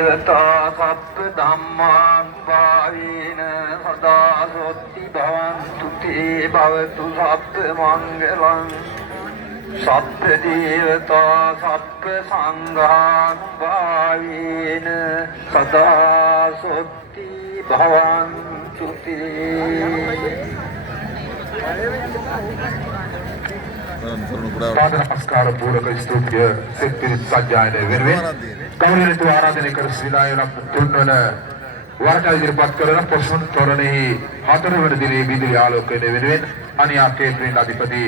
සප්ප ධම්මාන් පාවේන සදා සොත්ති භවන්තු තේ භවතු සප්ප මංගලං සප්ප දේවතා සප්ප සංඝාන් පාවේන සදා සොත්ති භවන්තු තේ පාද නමස්කාර පූර්වක ස්තුතිය සිත්පිරිත් සජ්ජායනය වෙනුවෙන් ගෞරවනීය ආරාධනය කර ශ්‍රීලායන තුන්වන වරට ඉදිරිපත් කරන පොසොන් තොරණෙහි හතරවන දිනේ විදුලි ආලෝකය වෙනුවෙන් අනියා කේන්ද්‍රයේ අධිපති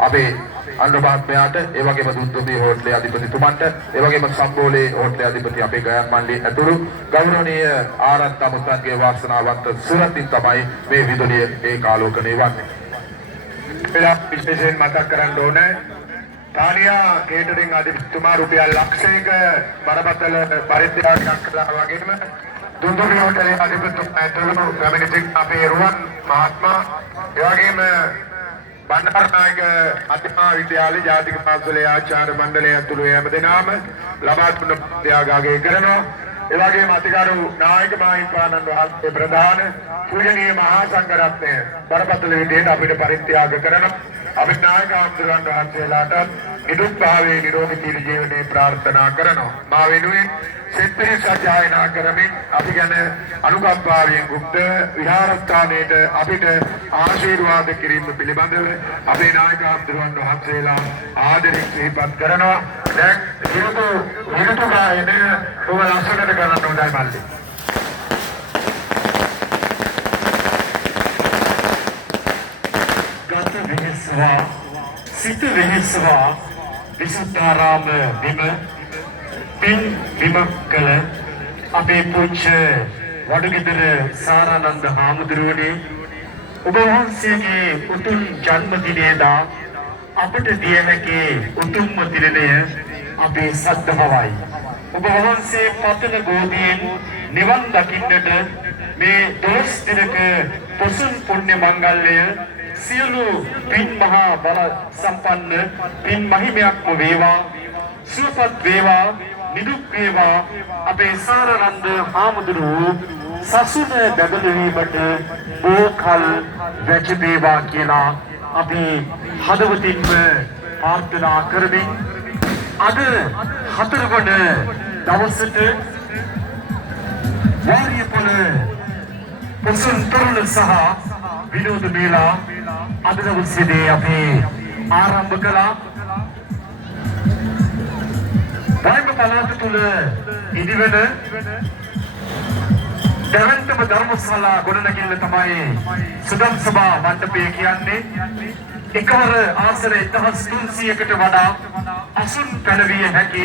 අපේ අනුභාවයාට ඒ වගේම දුද්දුමි හෝටලේ අධිපතිතුමන්ට ඒ වගේම සම්බෝලේ හෝටලේ අධිපති අපේ ගයන් මණ්ඩලයේ ඇතුළු ගෞරවනීය ආරත් අමුත්තන්ගේ වාසනාවන්ත සුරතින් තමයි මේ විදුලිය ඒකාලෝකණය වන්නේ. විශේෂයෙන් මතක් කරන්න ඕනේ තාලියා කේටරින් අධිපතිතුමා රුපියල් ලක්ෂයක බරපතල පරිත්‍යාගයක් කළා වගේම දුන්දුමි හෝටලේ අධිපතිතුමා ඇතුළු කමිටුවෙන් අපේ රුවන් මහත්මයා ඒ වගේම බණ්ඩාරනායක අධිමා විද්‍යාලයේ ජාතික පාසලේ ආචාර්ය මණ්ඩලය ඇතුළු හැම දෙනාම ලබා දුන්න ත්‍යාගය කරනවා. ඒ වගේම අතිගරු නායක මාහිමිපාණන් වහන්සේ ප්‍රධාන පූජනීය මහා සංඝරත්නය බරපතල විදිහට අපිට පරිත්‍යාග කරන අපේ නායක ආමතුරුන් වහන්සේලාට නිදුක් භාවයේ නිරෝගී ජීවනයේ ප්‍රාර්ථනා කරනවා. මා වෙනුවෙන් සිත්පිරි සජ්ජායනා කරමින් අපි ගැන අනුකම්පාවෙන් ගුප්ත විහාරස්ථානයේට අපිට ආශිර්වාද කිරීම පිළිබඳව අපේ නායක ආමතුරුන් වහන්සේලා ආදරෙන් සිහිපත් කරනවා. දැන් හිරුතු ගායන ඔබ ලස්සනට කරන්න හොඳයි මල්ලි. ගත වෙහෙසවා සිත වෙහෙසවා විසුද්ධාරාම බිම පින් විමකල අපේ පූජ්‍ය වඩගෙදර සාරානන්ද හාමුදුරුවනේ ඔබ වහන්සේගේ උතුම් ජන්මදිනයේදා අපට දිය හැකි උතුම්ම දිනය අපේ සද්ධාවයි. ඔබ වහන්සේ පතන ගෝධියෙන් නිවන් දකින්නට මේ දොස් දිනක පොසොන් පුණ්‍ය මංගල්‍යය සියලු පින් මහා බල සම්පන්න පින් මහිමයක්ම වේවා, සුවපත් වේවා, නිදුක් වේවා. අපේ සාරානන්ද හාමුදුරුවෝ සසුන බැබලවීමට ඕකල් වැජබේවා කියලා අපි හදවතින්ම ප්‍රාර්ථනා කරමින් අද හතරවන දවසට වාරියපොළ පොසොන් තොරණ සහ විනෝද මේලා අද දවසේදී අපි ආරම්භ කළා. වයිම පළාත තුල ඉදිවෙන දැවැන්තම ධර්මශාලා ගොඩනැගිල්ල තමයි සුදම් සභා මණ්ඩපය කියන්නේ. එකවර ආසන 1300කට වඩා අසුන් පැනවිය හැකි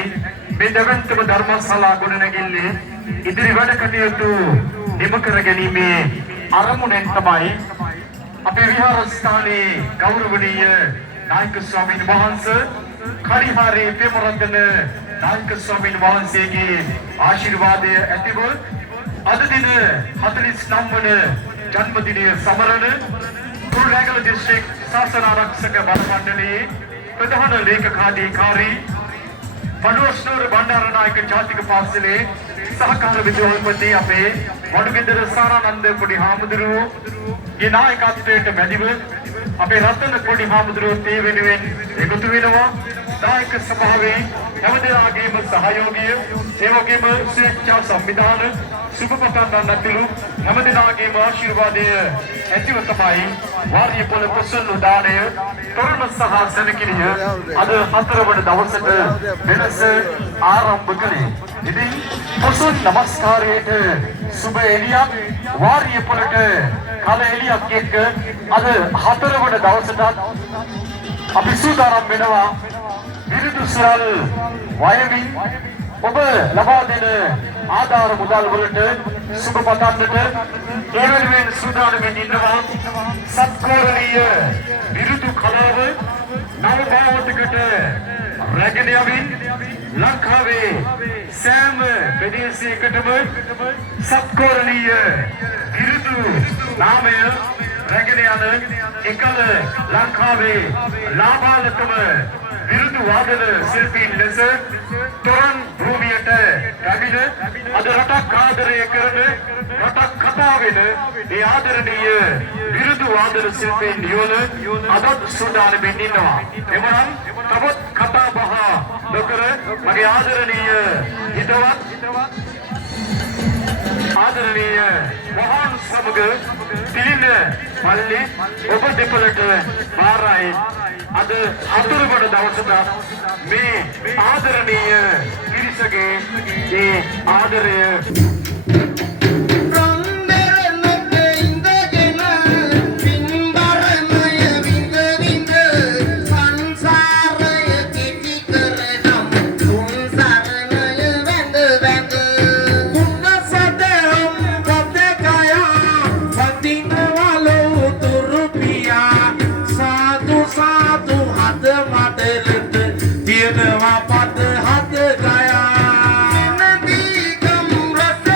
මේ දැවැන්තම ධර්මශාලා ගොඩනැගිල්ලේ ඉදිරි වැඩ කටයුතු නිම කර ගැනීමේ අරමුණෙන් තමයි අපේ විහාරස්ථානයේ ගෞරවනීය නායක ස්වාමීන් වහන්සේ කරිහාරේ පෙමරදන නායක ස්වාමීන් වහන්සේගේ ආශිර්වාදය ඇතිව අද දින 49 වන ජන්මදිනය සමරන කුරුණෑගල දිස්ත්‍රික් ශාසන ආරක්ෂක බල මණ්ඩලයේ ප්‍රධාන ලේකකාධිකාරී පඩුවස්නෝර බණ්ඩාරනායක ජාතික පාසලේ සහකාර විද්‍යාපති අපේ වඩගෙදර සාරානන්ද පොඩි හාමුදුරුවෝගේ නායකත්වයට මැදිව අපේ රතන පොඩි හාමුදුරුවෝ තේ වෙනුවෙන් එකතු වෙනවා. නායක සභාවේ හැමදෙනාගේම සහයෝගය ඒ වගේම ස්වේච්ඡා සංවිධාන සුබපතන්න නැතිලු හැමදෙනාගේම ආශිර්වාදය ඇතිව තමයි වාරියපොළ පොසොන් උදානය තොරණ සහ සැනකිලිය අද හතරවන දවසට වෙනස ආරම්භ කළේ. ඉතින් පොසොන් නමස්කාරයට සුබ එළියක් වාරියපොළට කල එළියක් එක්ක අද හතරවන දවසට අපි සූදානම් වෙනවා විරුදු සරල් වයමින් ඔබ ලබා දෙන ආධාර මුදල් වලට සුබ පතන්නට ඒ වෙනුවෙන් සූදානම් ඉන්නවා සත්කෝරණීය විරුදු කලාව නව භාවතකට රැගෙන යමින් ලංකාවේ සෑම ප්‍රදේශයකටම සත්කෝරණීය විරුදු නාමය රැගෙන යන එකල ලංකාවේ ලාභාලකම විරුදු වාදන ශිල්පීන් ලෙස තොරන් භූමියට පැමිණ අද රටක් ආදරය කරන රටක් කතා වෙන ඒ ආදරණීය විරුදු වාදන ශිල්පීන් නියෝන අදත් සූදානම්ෙන් ඉන්නවා. එමනම් තවත් කතා බහ නොකර මගේ ආදරණීය හිතවත් ආදරණීය මහාන් සමග තිලින පල්ලි ඔබ දෙපළට බාරයි. අද අතුරුබඩ දවසට මේ ආදරණීය පිරිසගේ ඒ ආදරය Tiada apa pada hati kaya. Nanti kamu rasa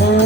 Oh